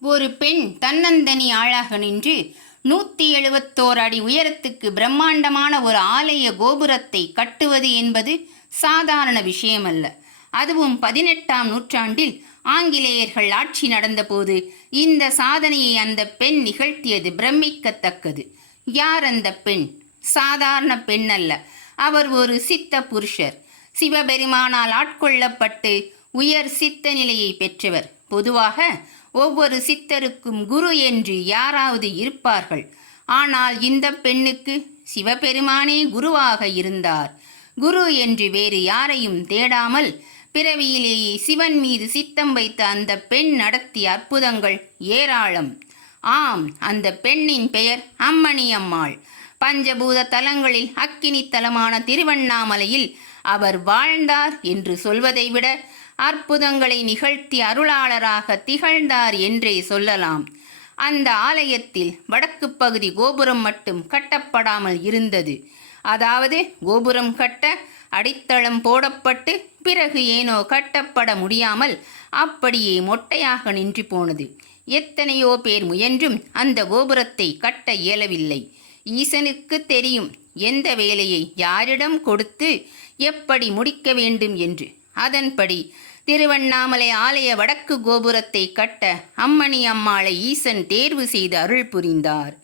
ஒரு பெண் தன்னந்தனி ஆளாக நின்று நூற்றி எழுபத்தோர் அடி உயரத்துக்கு பிரம்மாண்டமான ஒரு ஆலய கோபுரத்தை கட்டுவது என்பது சாதாரண விஷயமல்ல. அதுவும் பதினெட்டாம் நூற்றாண்டில் ஆங்கிலேயர்கள் ஆட்சி நடந்தபோது இந்த சாதனையை அந்த பெண் நிகழ்த்தியது பிரமிக்கத்தக்கது. யார் அந்த பெண்? சாதாரண பெண் அல்ல. அவர் ஒரு சித்த புருஷர். சிவபெருமானால் ஆட்கொள்ளப்பட்டு உயர் சித்த நிலையை பெற்றவர். பொதுவாக ஒவ்வொரு சித்தருக்கும் குரு என்று யாராவது இருப்பார்கள். ஆனால் இந்த பெண்ணுக்கு சிவபெருமானே குருவாக இருந்தார். குரு என்று வேறு யாரையும் தேடாமல் பிறவியிலேயே சிவன் மீது சித்தம் வைத்த அந்த பெண் நடத்திய அற்புதங்கள் ஏராளம். ஆம் அந்த பெண்ணின் பெயர் அம்மணி அம்மாள். பஞ்சபூத தலங்களில் அக்கினி தலமான திருவண்ணாமலையில் அவர் வாழ்ந்தார் என்று சொல்வதை விட அற்புதங்களை நிகழ்த்தி அருளாளராக திகழ்ந்தார் என்றே சொல்லலாம். அந்த ஆலயத்தில் வடக்கு பகுதி கோபுரம் மட்டும் கட்டப்படாமல் இருந்தது. அதாவது கோபுரம் கட்ட அடித்தளம் போடப்பட்டு பிறகு ஏனோ கட்டப்பட முடியாமல் அப்படியே மொட்டையாக நின்று போனது. எத்தனையோ பேர் முயன்றும் அந்த கோபுரத்தை கட்ட இயலவில்லை. ஈசனுக்கு தெரியும் எந்த வேலையை யாரிடம் கொடுத்து எப்படி முடிக்க வேண்டும் என்று. அதன்படி திருவண்ணாமலை ஆலய வடக்கு கோபுரத்தை கட்ட அம்மணி அம்மாளை ஈசன் தேர்வு செய்து அருள் புரிந்தார்.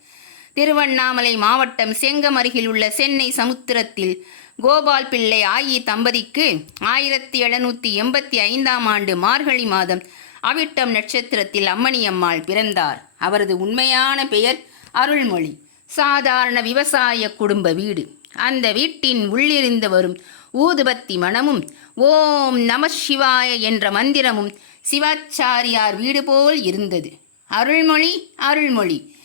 திருவண்ணாமலை மாவட்டம் செங்கம் அருகில் உள்ள சென்னை சமுத்திரத்தில் கோபால் பிள்ளை ஆயி தம்பதிக்கு ஆயிரத்தி எழுநூற்றி எண்பத்தி ஐந்தாம் ஆண்டு மார்கழி மாதம் அவிட்டம் நட்சத்திரத்தில் அம்மணி அம்மாள் பிறந்தார். அவரது உண்மையான பெயர் அருள்மொழி. சாதாரண விவசாய குடும்ப வீடு. அந்த வீட்டின் உள்ளிருந்து வரும் ஊதுபத்தி மனமும் ஓம் நம சிவாய என்ற மந்திரமும் சிவாச்சாரியார் வீடு போல் இருந்தது. அருள்மொழி அருள்மொழி.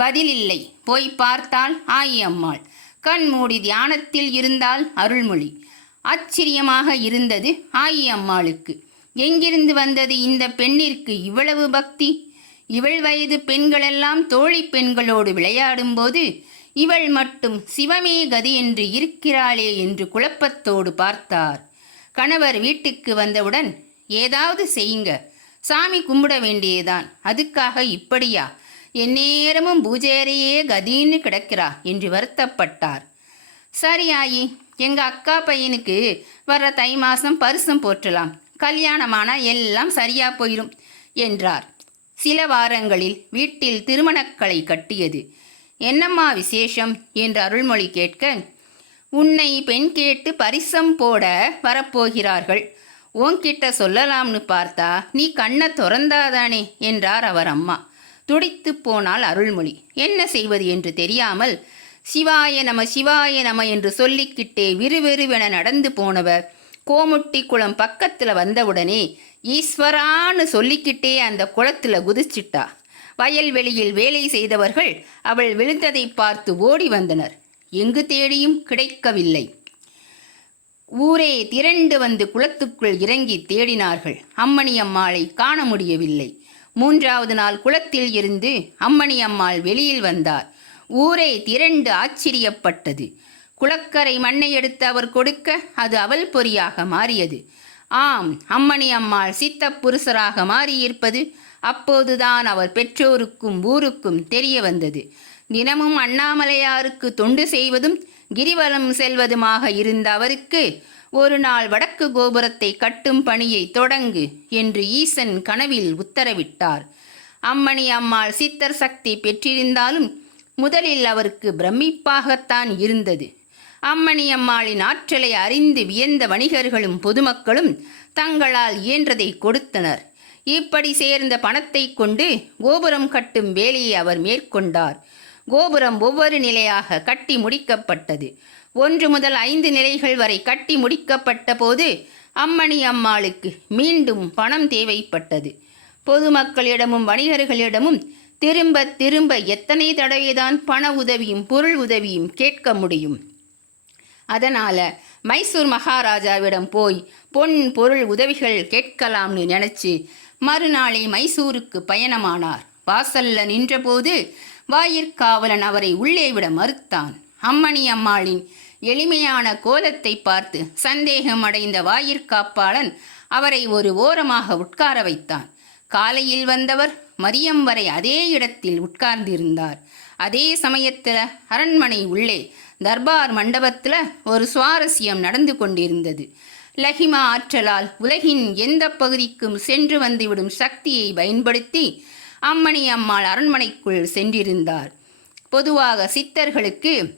பதிலில்லை போய் பார்த்தால் ஆயி அம்மாள். கண் மூடி தியானத்தில் இருந்தால் அருள்மொழி. ஆச்சரியமாக இருந்தது ஆயி அம்மாளுக்கு. எங்கிருந்து வந்தது இந்த பெண்ணிற்கு இவ்வளவு பக்தி? இவள் வயது பெண்களெல்லாம் தோழி பெண்களோடு விளையாடும்போது இவள் மட்டும் சிவமே கதி என்று இருக்கிறாளே என்று குழப்பத்தோடு பார்த்தார். கணவர் வீட்டுக்கு வந்தவுடன் ஏதாவது செய்யுங்க. சாமி கும்பிட வேண்டியதுதான். அதுக்காக இப்படியா? எந்நேரமும் பூஜையறையே கதின்னு கிடக்கிறா? என்று வருத்தப்பட்டார். சரி ஆயி எங்க அக்கா பையனுக்கு வர்ற தை மாசம் பரிசம் போற்றலாம். கல்யாணமானா எல்லாம் சரியா போயிடும் என்றார். சில வாரங்களில் வீட்டில் திருமணக்கலை கட்டியது. என்னம்மா விசேஷம்? என்று அருள்மொழி கேட்க உன்னை பெண் கேட்டு பரிசம் போட வரப்போகிறார்கள். உன்கிட்ட சொல்லலாம்னு பார்த்தா நீ கண்ணை திறந்தாதானே? என்றார் அவர் அம்மா. துடித்து போனால் அருள்மொழி. என்ன செய்வது என்று தெரியாமல் சிவாய நம சிவாய நம என்று சொல்லிக்கிட்டே விறுவிறுவென நடந்து போனவர் கோமுட்டி குளம் பக்கத்தில் வந்தவுடனே ஈஸ்வரான்னு சொல்லிக்கிட்டே அந்த குளத்தில் குதிச்சிட்டா. வயல்வெளியில் வேலை செய்தவர்கள் அவள் விழுந்ததை பார்த்து ஓடி வந்தனர். எங்கு தேடியும் கிடைக்கவில்லை. ஊரே திரண்டு வந்து குளத்துக்குள் இறங்கி தேடினார்கள். அம்மணி அம்மாளை காண முடியவில்லை. மூன்றாவது நாள் குளத்தில் இருந்து அம்மணி அம்மாள் வெளியில் வந்தார். ஊரே திரண்டு ஆச்சரியப்பட்டது. குளக்கரை மண்ணை எடுத்து அவர் கொடுக்க அது அவல் பொறியாக மாறியது. ஆம் அம்மணி அம்மாள் சித்த புருஷராக மாறியிருப்பது அப்போதுதான் அவர் பெற்றோருக்கும் ஊருக்கும் தெரிய வந்தது. தினமும் அண்ணாமலையாருக்கு தொண்டு செய்வதும் கிரிவலம் செல்வதுமாக இருந்த அவருக்கு ஒரு நாள் வடக்கு கோபுரத்தை கட்டும் பணியை தொடங்கு என்று ஈசன் கனவில் உத்தரவிட்டார். அம்மணி அம்மாள் சித்தர் சக்தி பெற்றிருந்தாலும் முதலில் அவருக்கு பிரமிப்பாகத்தான் இருந்தது. அம்மணி அம்மாளின் ஆற்றலை அறிந்து வியந்த வணிகர்களும் பொதுமக்களும் தங்களால் இயன்றதை கொடுத்தனர். இப்படி சேர்ந்த பணத்தை கொண்டு கோபுரம் கட்டும் வேலையை அவர் மேற்கொண்டார். கோபுரம் ஒவ்வொரு நிலையாக கட்டி முடிக்கப்பட்டது. ஒன்று முதல் ஐந்து நிலைகள் வரை கட்டி முடிக்கப்பட்ட போது அம்மணி அம்மாளுக்கு மீண்டும் பணம் தேவைப்பட்டது. பொதுமக்களிடமும் வணிகர்களிடமும் திரும்ப திரும்ப எத்தனை தடவைதான் பண உதவியும் பொருள் உதவியும் கேட்க முடியும். அதனால மைசூர் மகாராஜாவிடம் போய் பொன் பொருள் உதவிகள் கேட்கலாம்னு நினைச்சு மறுநாளே மைசூருக்கு பயணமானார். வாசல்ல நின்றபோது வாயிற்காவலன் அவரை உள்ளே விட மறுத்தான். அம்மணி அம்மாளின் எளிமையான கோலத்தை பார்த்து சந்தேகம் அடைந்த வாயிற்காப்பாளன் அவரை ஒரு ஓரமாக உட்கார வைத்தான். காலையில் வந்தவர் மதியம் வரை அதே இடத்தில் உட்கார்ந்திருந்தார். அதே சமயத்தில் அரண்மனை உள்ளே தர்பார் மண்டபத்தில் ஒரு சுவாரஸ்யம் நடந்து கொண்டிருந்தது. லஹிமா ஆற்றலால் உலகின் எந்த பகுதிக்கும் சென்று வந்துவிடும் சக்தியை பயன்படுத்தி அம்மணி அம்மாள் அரண்மனைக்குள் சென்றிருந்தார். பொதுவாக சித்தர்களுக்கு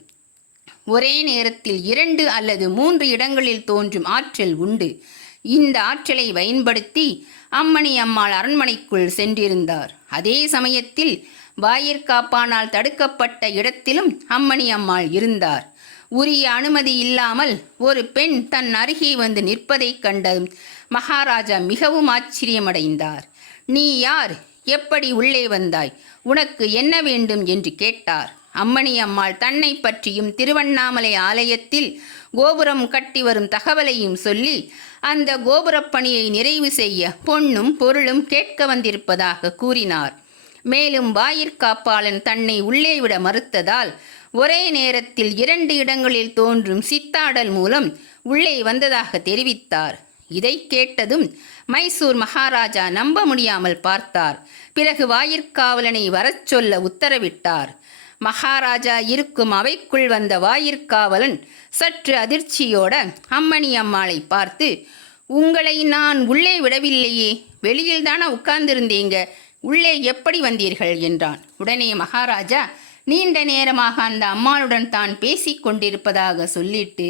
ஒரே நேரத்தில் இரண்டு அல்லது மூன்று இடங்களில் தோன்றும் ஆற்றல் உண்டு. இந்த ஆற்றலை பயன்படுத்தி அம்மணி அம்மாள் அரண்மனைக்குள் சென்றிருந்தார். அதே சமயத்தில் வாயிற்காப்பானால் தடுக்கப்பட்ட இடத்திலும் அம்மணி அம்மாள் இருந்தார். உரிய அனுமதி இல்லாமல் ஒரு பெண் தன் அருகே வந்து நிற்பதைக் கண்டதும் மகாராஜா மிகவும் ஆச்சரியமடைந்தார். நீ யார்? எப்படி உள்ளே வந்தாய்? உனக்கு என்ன வேண்டும்? என்று கேட்டார். அம்மணி அம்மாள் தன்னை பற்றியும் திருவண்ணாமலை ஆலயத்தில் கோபுரம் கட்டி வரும் தகவலையும் சொல்லி அந்த கோபுரப் பணியை நிறைவு செய்ய பொன்னும் பொருளும் கேட்க வந்திருப்பதாக கூறினார். மேலும் வாயிற்காப்பாளன் தன்னை உள்ளே விட மறுத்ததால் ஒரே நேரத்தில் இரண்டு இடங்களில் தோன்றும் சித்தாடல் மூலம் உள்ளே வந்ததாக தெரிவித்தார். இதை கேட்டதும் மைசூர் மகாராஜா நம்ப முடியாமல் பார்த்தார். பிறகு வாயிற்காவலனை வரச் சொல்ல உத்தரவிட்டார். மகாராஜா இருக்கும் அவைக்குள் வந்த வாயிற்காவலன் சற்று அதிர்ச்சியோட அம்மணி அம்மாளை பார்த்து உங்களை நான் உள்ளே விடவில்லையே வெளியில் தானே உட்கார்ந்திருந்தீங்க உள்ளே எப்படி வந்தீர்கள்? என்றான். உடனே மகாராஜா நீண்ட நேரமாக அந்த அம்மாளுடன் தான் பேசிக் கொண்டிருப்பதாக சொல்லிட்டு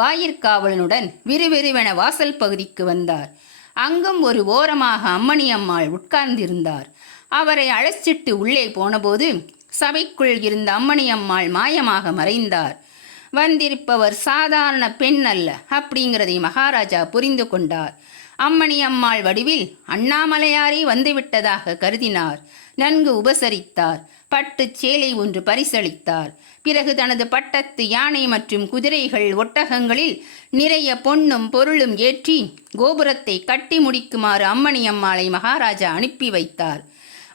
வாயிற்காவலனுடன் விறுவிறுவென வாசல் பகுதிக்கு வந்தார். அங்கும் ஒரு ஓரமாக அம்மணி அம்மாள் உட்கார்ந்திருந்தார். அவரை அழைச்சிட்டு உள்ளே போனபோது சபைக்குள் இருந்த அம்மணி அம்மாள் மாயமாக மறைந்தார். வந்திருப்பவர் சாதாரண பெண் அல்ல அப்படிங்கிறதை மகாராஜா புரிந்து கொண்டார். அம்மணி அம்மாள் வடிவில் அண்ணாமலையாரே வந்துவிட்டதாக கருதினார். நன்கு உபசரித்தார். பட்டுச் சேலை ஒன்று பரிசளித்தார். பிறகு தனது பட்டத்து யானை மற்றும் குதிரைகள் ஒட்டகங்களில் நிறைய பொன்னும் பொருளும் ஏற்றி கோபுரத்தை கட்டி முடிக்குமாறு அம்மணி அம்மாளை மகாராஜா அனுப்பி வைத்தார்.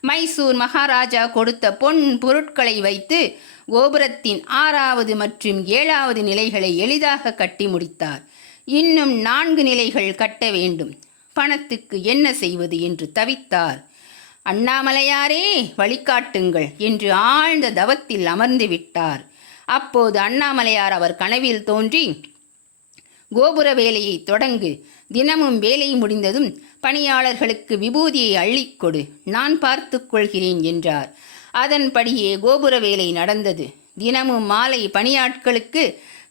மைசூர் மகாராஜா கொடுத்த பொன் பொருட்களை வைத்து கோபுரத்தின் ஆறாவது மற்றும் ஏழாவது நிலைகளை எளிதாக கட்டி முடித்தார். இன்னும் நான்கு நிலைகள் கட்ட வேண்டும். பணத்துக்கு என்ன செய்வது என்று தவித்தார். அண்ணாமலையாரே வழிகாட்டுங்கள் என்று ஆழ்ந்த தவத்தில் அமர்ந்து விட்டார். அப்போது அண்ணாமலையார் அவர் கனவில் தோன்றி கோபுர வேலையை தொடங்கு தினமும் வேலை முடிந்ததும் பணியாளர்களுக்கு விபூதியை அள்ளிக்கொடு நான் பார்த்து கொள்கிறேன் என்றார். அதன்படியே கோபுர வேலை நடந்தது. தினமும் மாலை பணியாட்களுக்கு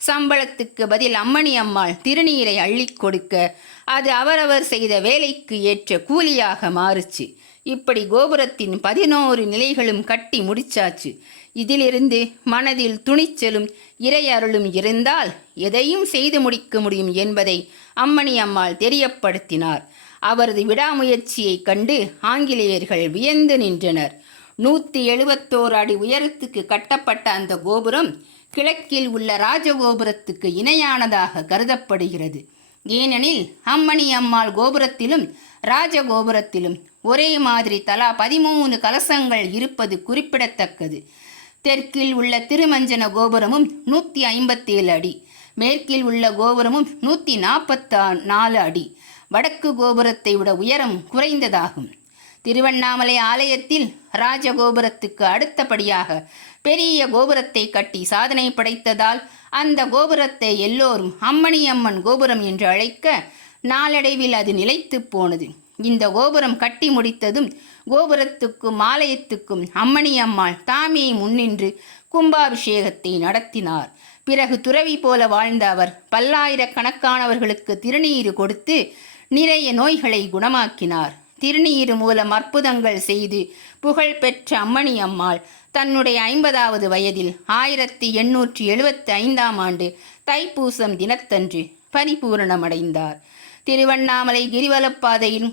சம்பளத்துக்கு பதில் அம்மணி அம்மாள் திருநீரை அள்ளிக் கொடுக்க அது அவரவர் செய்த வேலைக்கு ஏற்ற கூலியாக மாறுச்சு. இப்படி கோபுரத்தின் பதினோரு நிலைகளும் கட்டி முடிச்சாச்சு. இதிலிருந்து மனதில் துணிச்சலும் இறையருளும் இருந்தால் எதையும் செய்து முடிக்க முடியும் என்பதை அம்மணி அம்மாள் தெரியப்படுத்தினார். அவரது விடாமுயற்சியைக் கண்டு ஆங்கிலேயர்கள் வியந்து நின்றனர். நூற்றி எழுபத்தோரு அடி உயரத்துக்கு கட்டப்பட்ட அந்த கோபுரம் கிழக்கில் உள்ள ராஜகோபுரத்துக்கு இணையானதாக கருதப்படுகிறது. ஏனெனில் அம்மணி அம்மாள் கோபுரத்திலும் ராஜகோபுரத்திலும் ஒரே மாதிரி தலா பதிமூணு கலசங்கள் இருப்பது குறிப்பிடத்தக்கது. தெற்கில் உள்ள திருமஞ்சன கோபுரமும் நூற்றி ஐம்பத்தேழு அடி மேற்கில் உள்ள கோபுரமும் நூற்றி நாற்பத்தா நாலு அடி. வடக்கு கோபுரத்தை விட உயரம் குறைந்ததாகும். திருவண்ணாமலை ஆலயத்தில் ராஜகோபுரத்துக்கு அடுத்தபடியாக பெரிய கோபுரத்தை கட்டி சாதனை படைத்ததால் அந்த கோபுரத்தை எல்லோரும் அம்மணி அம்மன் கோபுரம் என்று அழைக்க நாளடைவில் அது நிலைத்துப் போனது. இந்த கோபுரம் கட்டி முடித்ததும் கோபுரத்துக்கும் ஆலயத்துக்கும் அம்மணி அம்மாள் தாமே முன்னின்று கும்பாபிஷேகத்தை நடத்தினார். பிறகு துறவி போல வாழ்ந்த அவர் பல்லாயிரக்கணக்கானவர்களுக்கு திருநீர் கொடுத்து நிறைய நோய்களை குணமாக்கினார். திருநீர் மூலம் அற்புதங்கள் செய்து புகழ் பெற்ற அம்மணி அம்மாள் தன்னுடைய ஐம்பதாவது வயதில் ஆயிரத்தி எண்ணூற்றி எழுபத்தி ஐந்தாம் ஆண்டு தைப்பூசம் தினத்தன்று பரிபூரணமடைந்தார். திருவண்ணாமலை கிரிவலப்பாதையில்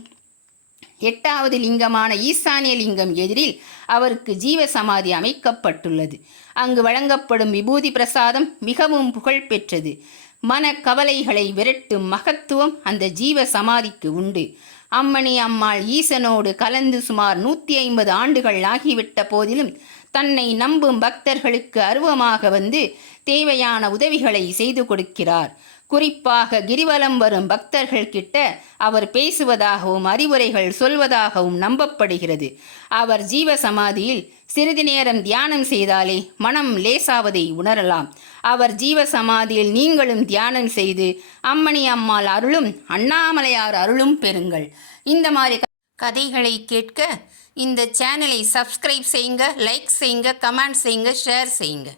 எட்டாவது லிங்கமான ஈசானிய லிங்கம் எதிரில் அவருக்கு ஜீவ சமாதி அமைக்கப்பட்டுள்ளது. அங்கு வழங்கப்படும் விபூதி பிரசாதம் மிகவும் புகழ்பெற்றது. மன கவலைகளை விரட்டும் மகத்துவம் அந்த ஜீவ சமாதிக்கு உண்டு. அம்மணி அம்மாள் ஈசனோடு கலந்து சுமார் நூற்றி ஐம்பது ஆண்டுகள் ஆகிவிட்ட போதிலும் தன்னை நம்பும் பக்தர்களுக்கு அருவமாக வந்து தேவையான உதவிகளை செய்து கொடுக்கிறார். குறிப்பாக கிரிவலம் வரும் பக்தர்கள் கிட்ட அவர் பேசுவதாகவும் அறிவுரைகள் சொல்வதாகவும் நம்பப்படுகிறது. அவர் ஜீவ சமாதியில் சிறிது நேரம் தியானம் செய்தாலே மனம் லேசாவதை உணரலாம். அவர் ஜீவ சமாதியில் நீங்களும் தியானம் செய்து அம்மணி அம்மாள் அருளும் அண்ணாமலையார் அருளும் பெறுங்கள். இந்த மாதிரி கதைகளை கேட்க இந்த சேனலை சப்ஸ்கிரைப் செய்யுங்க லைக் செய்யுங்க கமெண்ட் செய்யுங்க ஷேர் செய்யுங்க.